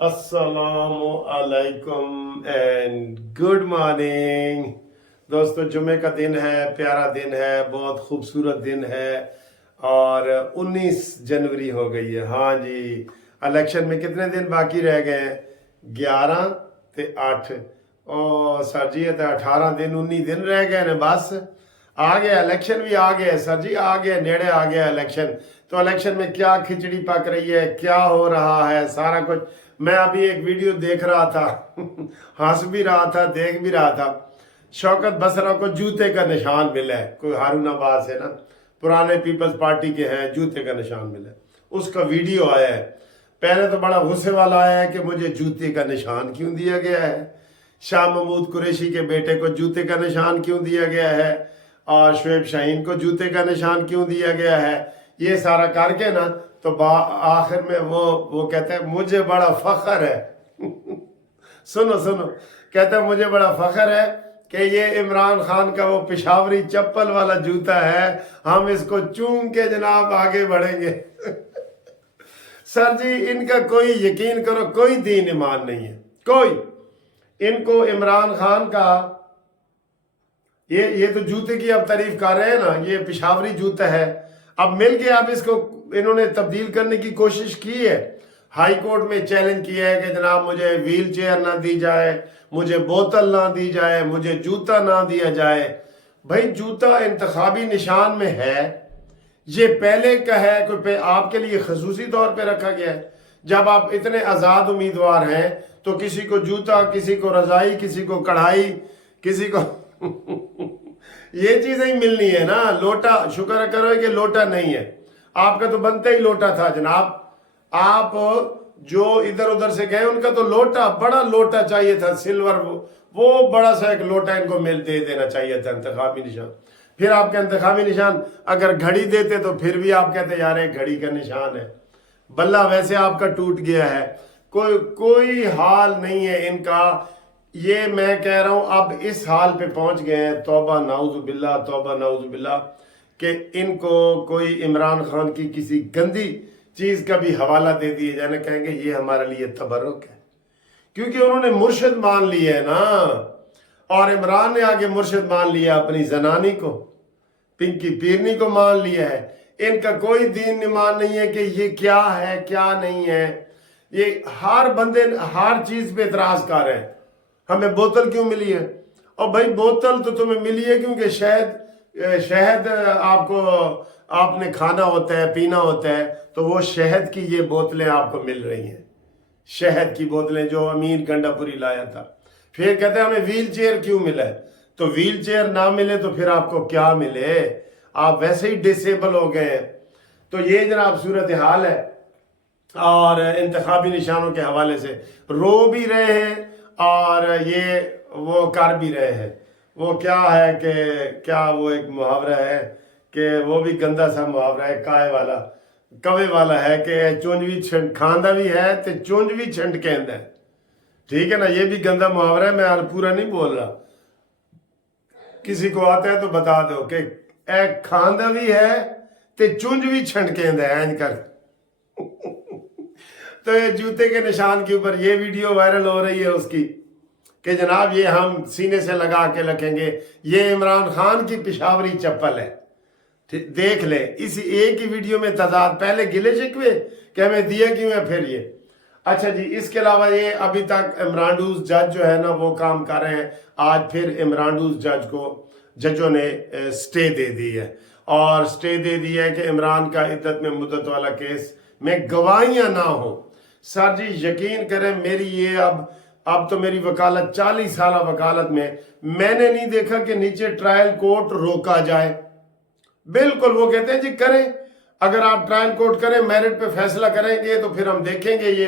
अस्सलामु अलैकुम and good morning दोस्तों। जुमे का दिन है, प्यारा दिन है, बहुत खूबसूरत दिन है और 19 जनवरी हो गई है। हाँ जी, इलेक्शन में कितने दिन बाकी रह गए हैं? 11 ते 8 और सर जी ते 18 दिन 19 दिन रह गए ने। बस आ गया इलेक्शन, भी आ गया सर जी, आ गया, नेड़े आ गया इलेक्शन। तो इलेक्शन में क्या खिचड़ी पक रही है, क्या हो रहा है, सारा कुछ मैं अभी एक वीडियो देख रहा था हंस भी रहा था, देख भी रहा था। शौकत बसरा को जूते का निशान मिला है, कोई हारून अब्बास है ना, पुराने पीपल्स पार्टी के हैं, जूते का निशान मिला है, उसका वीडियो आया है। पहले तो बड़ा गुस्से वाला आया है कि मुझे जूते का निशान क्यों दिया गया है, शाह महमूद कुरैशी के बेटे को जूते का निशान क्यों दिया गया है, और शुएब शाहीन को जूते का निशान क्यों दिया गया है। ये सारा करके ना तो आखिर में वो कहते हैं मुझे बड़ा फख्र है सुनो सुनो, कहते हैं मुझे बड़ा फख्र है कि ये इमरान खान का वो पिशावरी चप्पल वाला जूता है, हम इसको चूम के जनाब आगे बढ़ेंगे सर जी, इनका कोई यकीन करो कोई दीन ईमान नहीं है, कोई। इनको इमरान खान का ये तो जूते की अब तारीफ कर रहे हैं ना, ये पिशावरी जूता है। अब मिल के अब इसको इन्होंने तब्दील करने की कोशिश की है, हाई कोर्ट में चैलेंज किया है कि जनाब मुझे व्हील चेयर ना दी जाए, मुझे बोतल ना दी जाए, मुझे जूता ना दिया जाए। भाई जूता इंतखाबी निशान में है, ये पहले का है, कोई आपके लिए खसूसी तौर पे रखा गया है। जब आप इतने आज़ाद उम्मीदवार हैं तो किसी को जूता, किसी को रजाई, किसी को कढ़ाई, किसी को ये चीजें ही मिलनी है ना। लोटा शुक्र करो कि लोटा नहीं है, आपका तो बनता ही लोटा था जनाब। आप जो इधर उधर से गए उनका तो लोटा, बड़ा लोटा चाहिए था, सिल्वर, वो बड़ा सा एक लोटा इनको दे देना चाहिए था इंतखाबी निशान। फिर आपका इंतखाबी निशान अगर घड़ी देते तो फिर भी आप कहते यार एक घड़ी का निशान है। बल्ला वैसे आपका टूट गया है, कोई हाल नहीं है इनका। ये मैं कह रहा हूं अब इस हाल पे पहुंच गए हैं, तौबा नाउजुबिल्ला, तौबा नाउजुबिल्ला, कि इनको कोई इमरान खान की किसी गंदी चीज का भी हवाला दे दिए जाने, कहेंगे ये हमारे लिए तबर्रुक है, क्योंकि उन्होंने मुर्शिद मान लिया है ना। और इमरान ने आगे मुर्शिद मान लिया अपनी जनानी को, पिंकी पीरनी को मान लिया है। इनका कोई दीन ईमान नहीं है कि ये क्या है क्या नहीं है। ये हर बंदे हर चीज पे इतराज कर रहे हैं, हमें बोतल क्यों मिली है। और भाई बोतल तो तुम्हें मिली है क्योंकि शहद आपको, आपने खाना होता है, पीना होता है, तो वो शहद की ये बोतलें आपको मिल रही हैं, शहद की बोतलें जो अमीर गंडापुरी लाया था। फिर कहते हैं हमें व्हील चेयर क्यों मिला है, तो व्हील चेयर ना मिले तो फिर आपको क्या मिले, आप वैसे ही डिसेबल हो गए हैं। तो ये जनाब सूरत हाल है। और इंतखाबी निशानों के हवाले से रो भी रहे हैं और ये वो कर भी रहे हैं। वो क्या है कि क्या वो एक मुहावरा है कि वो भी गंदा सा मुहावरा है, काय वाला कवे वाला है कि चुंजवी छंड खांदा भी है तो चुंजवी छंड कहता है। ठीक है ना, ये भी गंदा मुहावरा है, मैं पूरा नहीं बोल रहा, किसी को आता है तो बता दो कि एक खांदा भी है ते चुंज भी छंड कहता है कर तो ये जूते के निशान के ऊपर ये वीडियो वायरल हो रही है उसकी कि जनाब ये हम सीने से लगा के रखेंगे, ये इमरान खान की पिशावरी चप्पल है। देख ले इस एक ही वीडियो में तजाद, पहले गिले शिकवे कि हमें दिया क्यों है, फिर ये। अच्छा जी, इसके अलावा ये अभी तक इमरानडूज जज जो है ना वो काम कर रहे हैं। आज फिर इमरानडूज जज को जजों ने स्टे दे दी है, और स्टे दे दी है कि इमरान का इद्दत में मुद्दत वाला केस में गवाहियां ना हो। सर जी यकीन करें, मेरी ये अब तो मेरी वकालत 40 साल वकालत में मैंने नहीं देखा कि नीचे ट्रायल कोर्ट रोका जाए। बिल्कुल वो कहते हैं जी करें, अगर आप ट्रायल कोर्ट करें, मेरिट पे फैसला करेंगे तो फिर हम देखेंगे। ये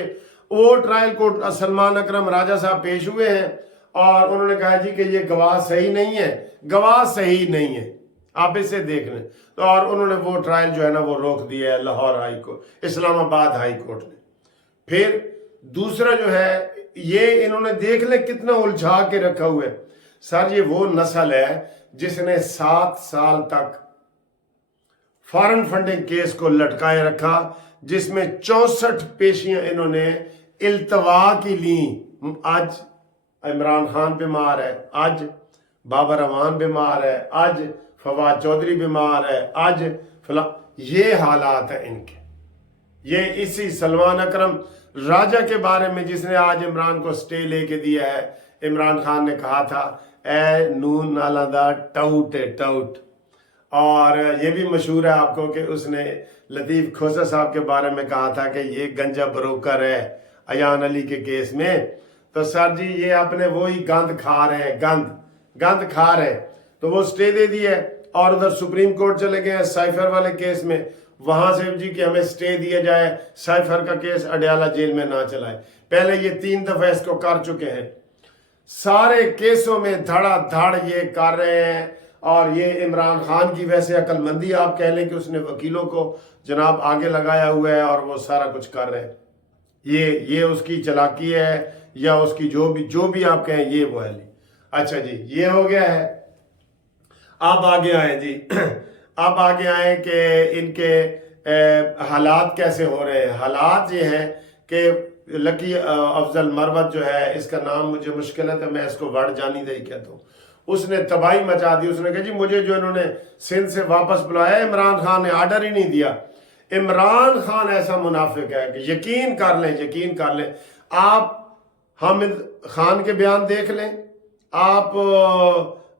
वो ट्रायल कोर्ट सलमान अकरम राजा साहब पेश हुए हैं और उन्होंने कहा जी कि ये गवाह सही नहीं है, गवाह सही नहीं है, आप इसे देख लें। तो और उन्होंने वो ट्रायल जो है ना वो रोक दिया है Lahore high court, Islamabad high court ने। फिर दूसरा जो है ये इन्होंने देख ले कितना उलझा के रखा हुआ है। सर ये वो नस्ल है जिसने 7 साल तक फॉरेन फंडिंग केस को लटकाए रखा, जिसमें 64 पेशियां इन्होंने इल्तवा की ली। आज इमरान खान बीमार है, आज बाबर अमान बीमार है, आज फवाद चौधरी बीमार है, आज फला, ये हालात है इनके। ये इसी सलमान अकरम राजा के बारे में जिसने आज इमरान को स्टे लेके दिया है, इमरान खान ने कहा था ए नून नाला दा टाउट है टाउट। और ये भी मशहूर है आपको कि उसने लतीफ़ खोसा साहब के बारे में कहा था कि ये गंजा ब्रोकर है अयान अली के केस में। तो सर जी ये अपने वो ही गंद खा रहे हैं, गंद खा रहे हैं। तो वो स्टे दे दिया है और उधर सुप्रीम कोर्ट चले गए हैं साइफर वाले केस में, वहां से जी कि हमें स्टे दिया जाए, साइफर का केस अडयाला जेल में ना चलाए। पहले ये 3 दफा इसको कर चुके हैं, सारे केसों में धड़ाधड़ ये कर रहे हैं। और ये इमरान खान की वैसे अक्लमंदी आप कह लें कि उसने वकीलों को जनाब आगे लगाया हुआ है और वो सारा कुछ कर रहे हैं। ये उसकी चालाकी है या उसकी जो भी आप कहें, ये वो है। अच्छा जी ये हो गया है। अब आगे आए जी अब आगे आए कि इनके हालात कैसे हो रहे हैं। हालात ये हैं कि लकी अफजल मरवत जो है, इसका नाम मुझे मुश्किल है तो मैं इसको वर्ड जानी दही कहता हूँ, उसने तबाही मचा दी। उसने कहा जी मुझे जो इन्होंने सिंध से वापस बुलाया, इमरान खान ने आर्डर ही नहीं दिया। इमरान खान ऐसा मुनाफिक है कि यकीन कर लें आप हामिद खान के बयान देख लें, आप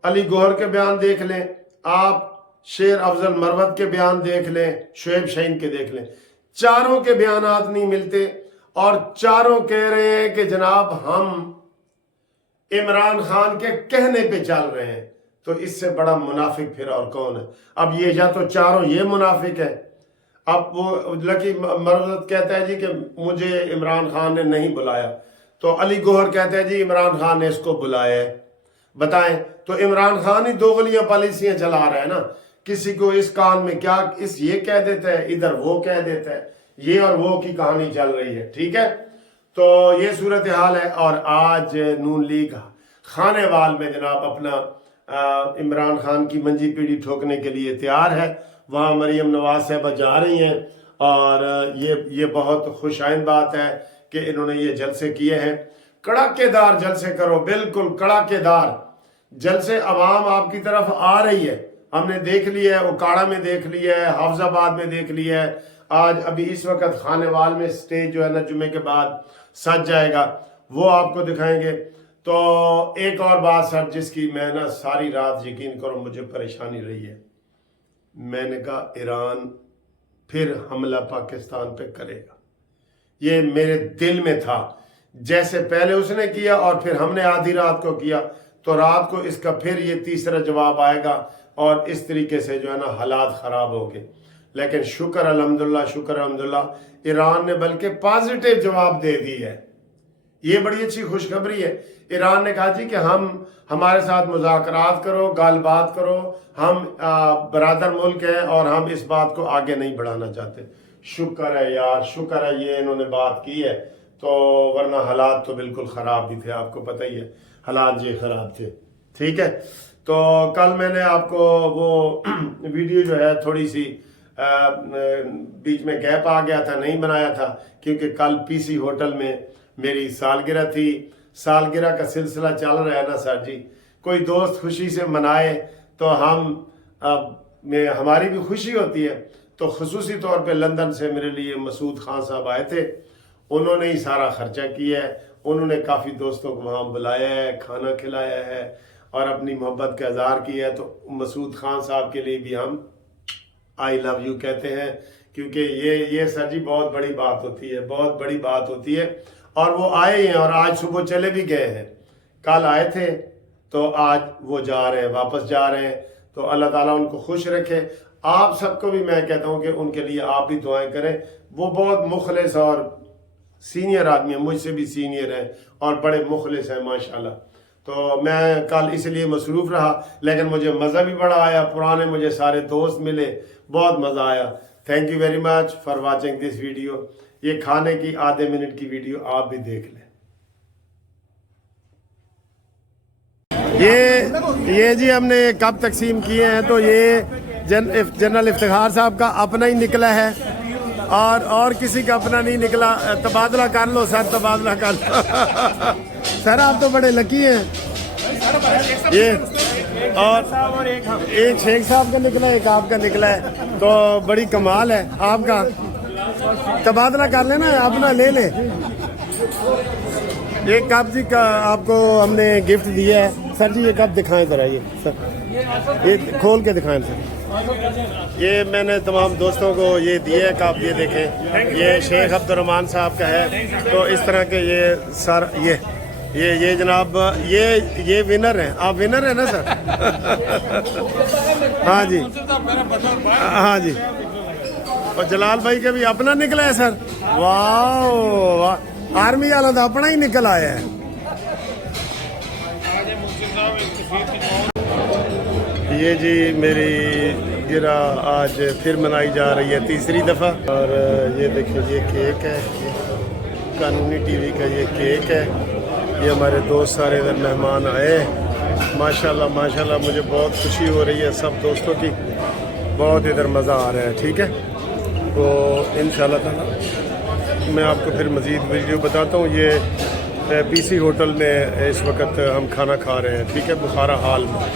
अली गौहर के बयान देख लें, आप शेर अफजल मरवत के बयान देख लें, शुएब शाहीन के देख लें, चारों के बयानात नहीं मिलते और चारों कह रहे हैं कि जनाब हम इमरान खान के कहने पे चल रहे हैं। तो इससे बड़ा मुनाफिक फिर और कौन है। अब ये या तो चारों ये मुनाफिक है। अब वो लकी मरवत कहता है जी कि मुझे इमरान खान ने नहीं बुलाया, तो अली गौहर कहता है जी इमरान खान ने इसको बुलाया है। बताएं, तो इमरान खान ही दोगलियां पॉलिसियां चला रहा है ना, किसी को इस कान में क्या इस ये कह देता है, इधर वो कह देता है, ये और वो की कहानी चल रही है। ठीक है, तो ये सूरत हाल है। और आज नून लीग खानेवाल में जनाब अपना इमरान खान की मंजी पीढ़ी ठोकने के लिए तैयार है। वहाँ मरियम नवाज साहबा जा रही हैं और ये बहुत खुशाइंद बात है कि इन्होंने ये जलसे किए हैं। कड़ाकेदार जलसे करो, बिल्कुल कड़ाकेदार जलसे। अवाम आपकी तरफ आ रही है, हमने देख लिया है, उकाड़ा में देख लिया है, हाफजाबाद में देख लिया है। आज अभी इस वक्त खानेवाल में स्टेज जो है ना जुमे के बाद सज जाएगा, वो आपको दिखाएंगे। तो एक और बात सर जिसकी मैं ना सारी रात यकीन करो मुझे परेशानी रही है, मैंने कहा ईरान फिर हमला पाकिस्तान पे करेगा, ये मेरे दिल में था। जैसे पहले उसने किया और फिर हमने आधी रात को किया, तो रात को इसका फिर ये तीसरा जवाब आएगा और इस तरीके से जो है ना हालात ख़राब होंगे। लेकिन शुक्र अल्हम्दुलिल्लाह ईरान ने बल्कि पॉजिटिव जवाब दे दी है। ये बड़ी अच्छी खुशखबरी है। ईरान ने कहा जी कि हमारे साथ मुज़ाकरात करो, गालबात करो, हम बरादर मुल्क हैं और हम इस बात को आगे नहीं बढ़ाना चाहते। शुक्र है यार, शुक्र है ये इन्होंने बात की है, तो वरना हालात तो बिल्कुल ख़राब भी थे, आपको पता ही है हालात ये ख़राब थे। ठीक है, तो कल मैंने आपको वो वीडियो जो है थोड़ी सी बीच में गैप आ गया था, नहीं बनाया था, क्योंकि कल पीसी होटल में मेरी सालगिरह थी। सालगिरह का सिलसिला चल रहा है ना सर जी, कोई दोस्त खुशी से मनाए तो हमारी भी खुशी होती है। तो खुसूसी तौर पे लंदन से मेरे लिए मसूद खान साहब आए थे, उन्होंने ही सारा खर्चा किया है, उन्होंने काफ़ी दोस्तों को वहाँ बुलाया है, खाना खिलाया है और अपनी मोहब्बत का इज़हार किया है। तो मसूद खान साहब के लिए भी हम आई लव यू कहते हैं, क्योंकि ये सर जी बहुत बड़ी बात होती है, बहुत बड़ी बात होती है। और वो आए हैं और आज सुबह चले भी गए हैं, कल आए थे तो आज वो जा रहे हैं, वापस जा रहे हैं। तो अल्लाह ताला उनको खुश रखे। आप सबको भी मैं कहता हूँ कि उनके लिए आप भी दुआएं करें। वो बहुत मुखलिस और सीनियर आदमी है, मुझसे भी सीनियर है और बड़े मुखलिस हैं माशाल्लाह। तो मैं कल इसलिए मसरूफ़ रहा, लेकिन मुझे मज़ा भी बड़ा आया, पुराने मुझे सारे दोस्त मिले, बहुत मज़ा आया। Thank you very much for watching this video. ये खाने की आधे मिनट की वीडियो आप भी देख लें। ये जी हमने कप तकसीम किए हैं, तो ये जनरल इफ्तिखार साहब का अपना ही निकला है اور کسی کا اپنا نہیں نکلا. تبادلہ کر لو سر, تبادلہ کر لو. سر آپ تو بڑے لکی ہیں. یہ اور ایک شیخ صاحب کا نکلا, ایک آپ کا نکلا ہے, تو بڑی کمال ہے. آپ کا تبادلہ کر لینا, اپنا لے لے. ایک کپ جی کا آپ کو ہم نے گفٹ دیا ہے. سر جی یہ کپ دکھائیں ذرا, یہ سر یہ کھول کے دکھائیں سر. یہ میں نے تمام دوستوں کو یہ دیا ہے کپ, یہ دیکھیں یہ شیخ عبد الرحمان صاحب کا ہے. تو اس طرح کے یہ سر یہ جناب یہ ونر ہیں. آپ ونر ہیں نا سر؟ ہاں جی ہاں جی. اور جلال بھائی کا بھی اپنا نکلا ہے سر. واہ, آرمی والا تو اپنا ہی نکل آیا ہے. یہ جی میری گرا آج پھر منائی جا رہی ہے تیسری دفعہ. اور یہ دیکھیں یہ کیک ہے, قانونی ٹی وی کا یہ کیک ہے. یہ ہمارے دوست سارے ادھر مہمان آئے. ماشاءاللہ ماشاءاللہ مجھے بہت خوشی ہو رہی ہے سب دوستوں کی. بہت ادھر مزہ آ رہا ہے. ٹھیک ہے, تو انشاءاللہ تعالی میں آپ کو پھر مزید ویڈیو بتاتا ہوں. یہ پی سی ہوٹل میں اس وقت ہم کھانا کھا رہے ہیں. ٹھیک ہے, بخارا ہال میں.